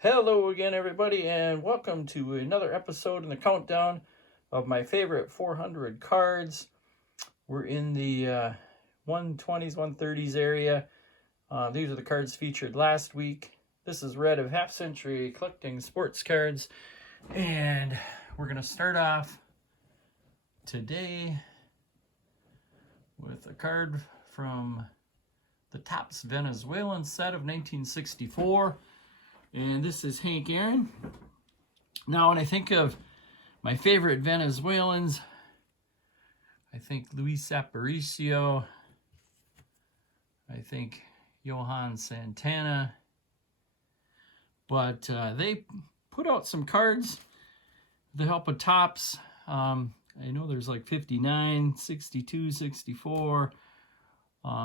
Hello again, everybody, and welcome to another episode in the countdown of my favorite 400 cards. We're in the 120s, 130s area. These are the cards featured last week. This is Red of Half Century Collecting Sports Cards, and we're going to start off today with a card from the Topps Venezuelan set of 1964. And this is Hank Aaron. Now, when I think of my favorite Venezuelans, I think Luis Aparicio. I think Johan Santana. But they put out some cards with the help of Topps. I know there's like 59, 62, 64,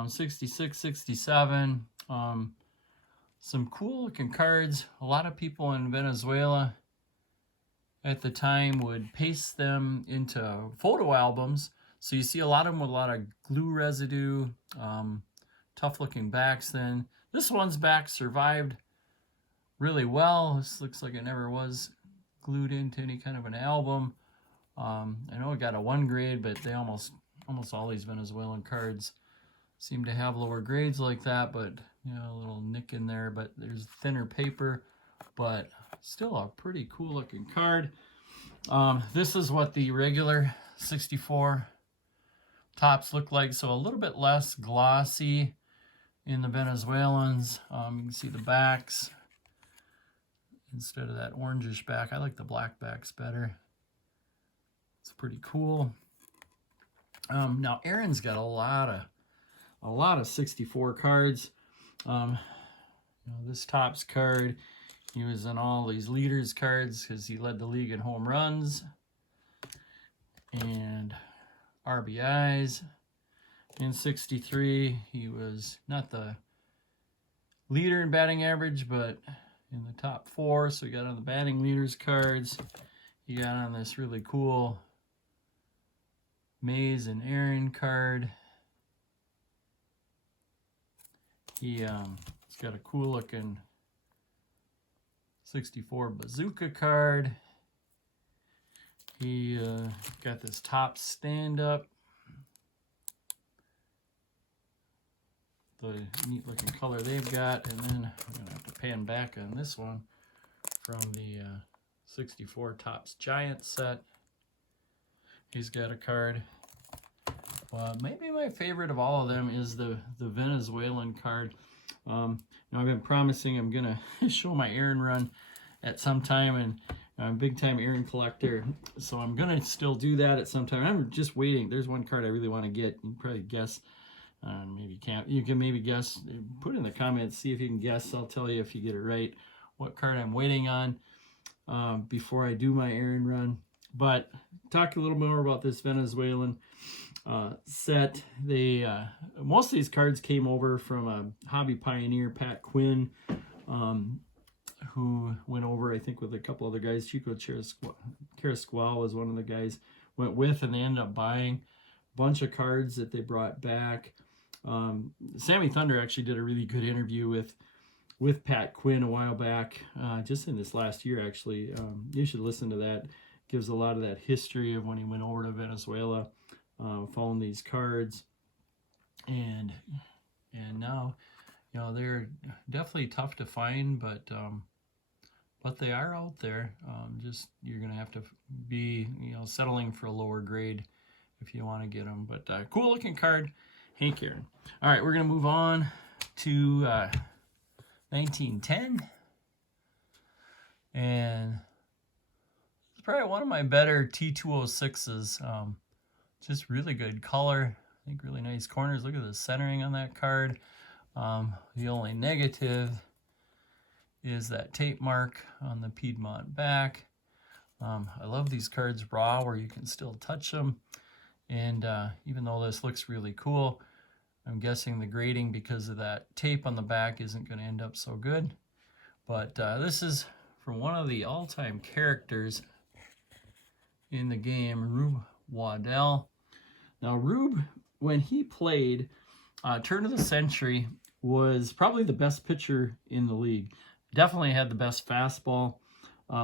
66, 67. Some cool looking cards. A lot of people in Venezuela at the time would paste them into photo albums. So you see a lot of them with a lot of glue residue, tough looking backs then. This one's back survived really well. This looks like it never was glued into any kind of an album. I know it got a 1 grade, but they almost all these Venezuelan cards seem to have lower grades like that, but a little nick in there, but there's thinner paper, but still a pretty cool looking card. This is what the regular 64 Topps look like, so a little bit less glossy in the Venezuelans. You can see the backs instead of that orangish back. I like the black backs better. It's pretty cool. Now Aaron's got a lot of 64 cards. This Topps card, he was in all these leaders cards because he led the league in home runs and RBIs. In 63, he was not the leader in batting average, but in the top 4. So he got on the batting leaders cards. He got on this really cool Mays and Aaron card. He's got a cool looking 64 bazooka card. He got this top stand up. The neat looking color they've got. And then I'm going to have to pan back on this one from the 64 Topps Giant set. He's got a card. Maybe my favorite of all of them is the Venezuelan card. I've been promising I'm going to show my Aaron run at some time, and I'm a big-time Aaron collector, so I'm going to still do that at some time. I'm just waiting. There's one card I really want to get. You can probably guess. Maybe you can't. You can maybe guess. Put in the comments, see if you can guess. I'll tell you if you get it right, what card I'm waiting on before I do my Aaron run. But talk a little more about this Venezuelan set. They most of these cards came over from a hobby pioneer, Pat Quinn, who went over, I think, with a couple other guys. Chico Carrasqual was one of the guys went with, and they ended up buying a bunch of cards that they brought back. Sammy Thunder actually did a really good interview with Pat Quinn a while back, just in this last year, actually. You should listen to that. Gives a lot of that history of when he went over to Venezuela, found these cards, and now, they're definitely tough to find, but they are out there. Just you're gonna have to be settling for a lower grade if you want to get them. But cool looking card, Hank Aaron. All right, we're gonna move on to 1910, and probably one of my better T206s. Just really good color. I think really nice corners. Look at the centering on that card. The only negative is that tape mark on the Piedmont back. I love these cards raw where you can still touch them. And even though this looks really cool, I'm guessing the grading because of that tape on the back isn't going to end up so good. But this is from one of the all-time characters in the game, Rubbe Waddell. Now, Rube, when he played turn of the century, was probably the best pitcher in the league. Definitely had the best fastball.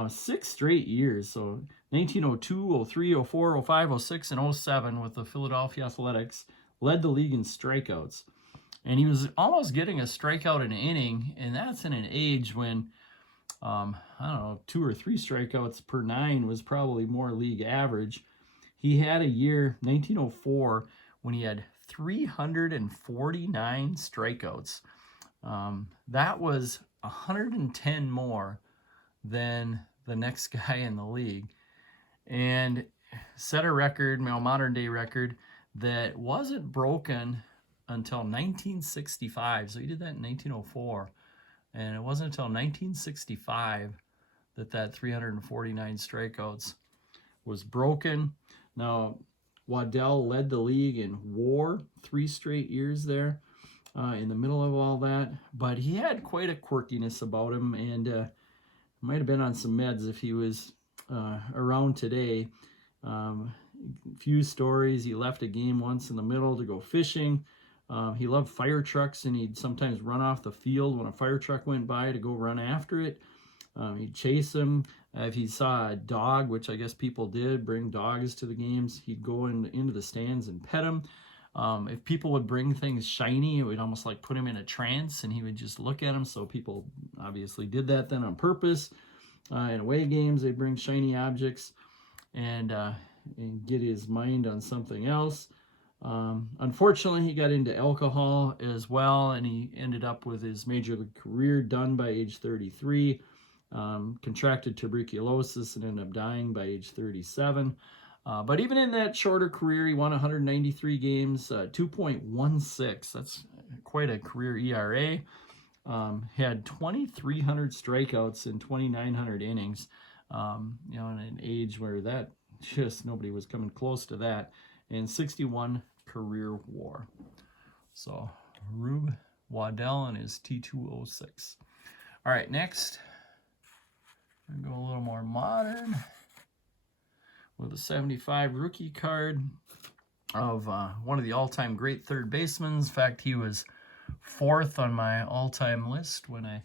6 straight years, so 1902, 03, 04, 05, 06, and 07 with the Philadelphia Athletics, led the league in strikeouts. And he was almost getting a strikeout an inning, and that's in an age when, I don't know, 2 or 3 strikeouts per 9 was probably more league average. He had a year, 1904, when he had 349 strikeouts. That was 110 more than the next guy in the league, and set a record, modern day record, that wasn't broken until 1965. So he did that in 1904, and it wasn't until 1965 that 349 strikeouts was broken. Now, Waddell led the league in WAR 3 straight years there, in the middle of all that, but he had quite a quirkiness about him, and might have been on some meds if he was around today. Few stories. He left a game once in the middle to go fishing. He loved fire trucks, and he'd sometimes run off the field when a fire truck went by to go run after it. He'd chase him. If he saw a dog, which I guess people did, bring dogs to the games, he'd go into the stands and pet them. If people would bring things shiny, it would almost like put him in a trance, and he would just look at them. So people obviously did that then on purpose. In away games, they'd bring shiny objects and get his mind on something else. Unfortunately, he got into alcohol as well, and he ended up with his major league career done by age 33. Contracted tuberculosis and ended up dying by age 37. But even in that shorter career, he won 193 games, 2.16. That's quite a career ERA. Had 2,300 strikeouts in 2,900 innings. In an age where that just nobody was coming close to that, and 61 career WAR. So Rubbe Waddell and his T206. All right, next, I'm gonna go a little more modern with a 75 rookie card of one of the all-time great third basemen. In fact, he was 4th on my all-time list when I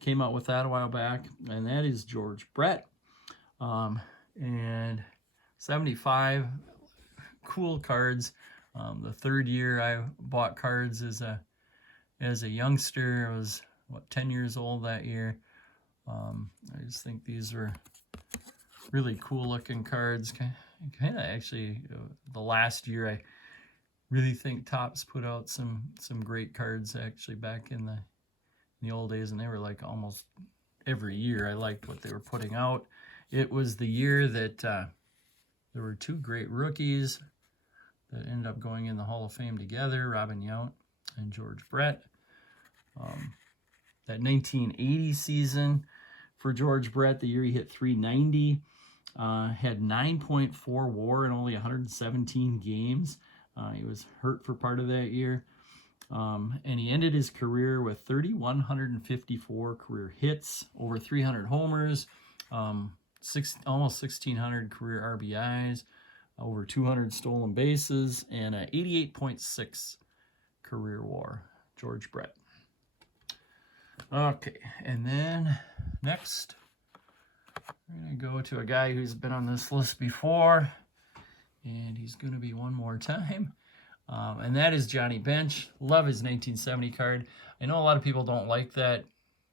came out with that a while back, and that is George Brett. And 75 cool cards. The third year I bought cards as a youngster. I was 10 years old that year. I just think these were really cool looking cards. Kind of actually, the last year I really think Topps put out some great cards actually back in the old days, and they were like almost every year. I liked what they were putting out. It was the year that there were 2 great rookies that ended up going in the Hall of Fame together, Robin Yount and George Brett. That 1980 season for George Brett, the year he hit 390, had 9.4 WAR in only 117 games. He was hurt for part of that year. And he ended his career with 3,154 career hits, over 300 homers, almost 1,600 career RBIs, over 200 stolen bases, and a 88.6 career WAR. George Brett. Okay, and then next, we're going to go to a guy who's been on this list before, and he's going to be one more time, and that is Johnny Bench. Love his 1970 card. I know a lot of people don't like that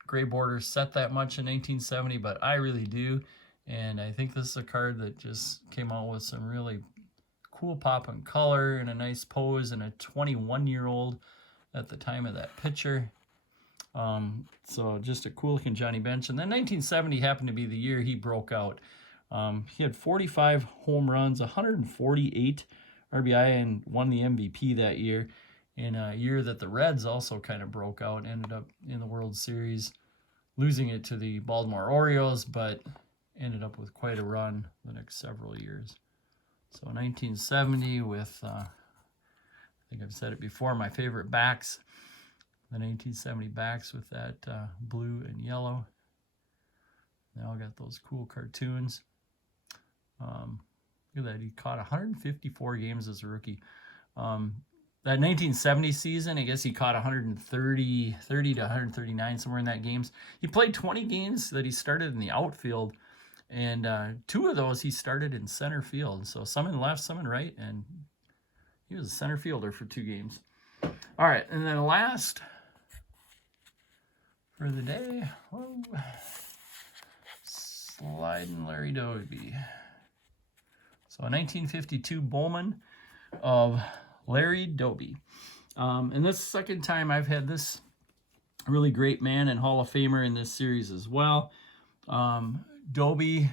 gray border set that much in 1970, but I really do, and I think this is a card that just came out with some really cool pop and color and a nice pose, and a 21-year-old at the time of that picture. So just a cool looking Johnny Bench. And then 1970 happened to be the year he broke out. He had 45 home runs, 148 RBI, and won the MVP that year, in a year that the Reds also kind of broke out, ended up in the World Series, losing it to the Baltimore Orioles, but ended up with quite a run the next several years. So 1970 with, I think I've said it before, my favorite backs, the 1970 backs with that blue and yellow. They all got those cool cartoons. Look at that, he caught 154 games as a rookie. that 1970 season, I guess he caught 130 to 139, somewhere in that games. He played 20 games that he started in the outfield, and 2 of those he started in center field. So some in left, some in right, and he was a center fielder for 2 games. All right, and then last for the day, sliding Larry Doby. So a 1952 Bowman of Larry Doby. And this is the second time I've had this really great man and Hall of Famer in this series as well. Doby,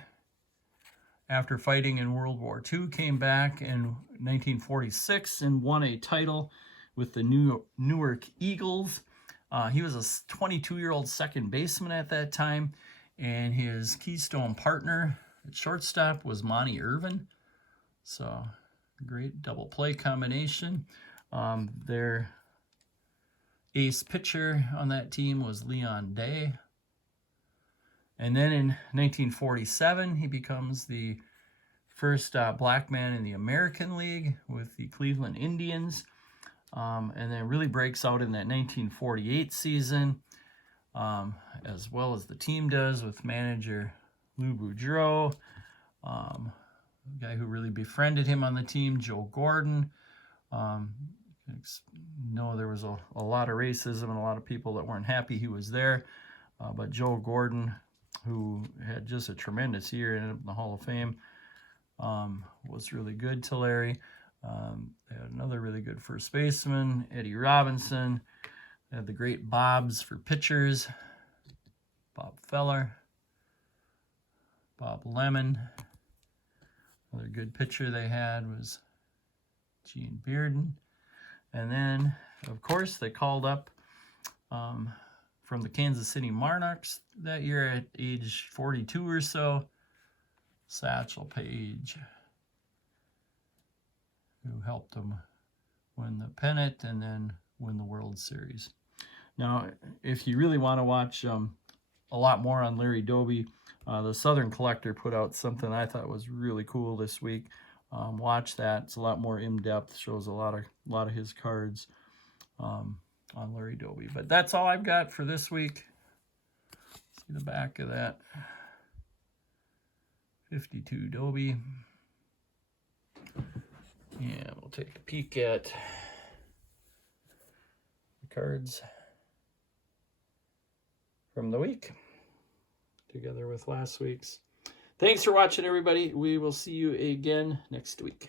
after fighting in World War II, came back in 1946 and won a title with the Newark Eagles. He was a 22-year-old second baseman at that time, and his keystone partner at shortstop was Monty Irvin. So, great double play combination. Their ace pitcher on that team was Leon Day. And then in 1947, he becomes the first black man in the American League with the Cleveland Indians. And then really breaks out in that 1948 season, as well as the team does, with manager Lou Boudreau, the guy who really befriended him on the team, Joe Gordon. There was a lot of racism and a lot of people that weren't happy he was there. But Joe Gordon, who had just a tremendous year, ended up in the Hall of Fame, was really good to Larry. They had another really good first baseman, Eddie Robinson. They had the great Bobs for pitchers, Bob Feller, Bob Lemon. Another good pitcher they had was Gene Bearden. And then, of course, they called up from the Kansas City Monarchs that year at age 42 or so, Satchel Paige, who helped them win the pennant and then win the World Series. Now, if you really want to watch a lot more on Larry Doby, the Southern Collector put out something I thought was really cool this week. Watch that. It's a lot more in-depth, shows a lot of his cards on Larry Doby. But that's all I've got for this week. See the back of that 52 Doby. Yeah, we'll take a peek at the cards from the week together with last week's. Thanks for watching, everybody. We will see you again next week.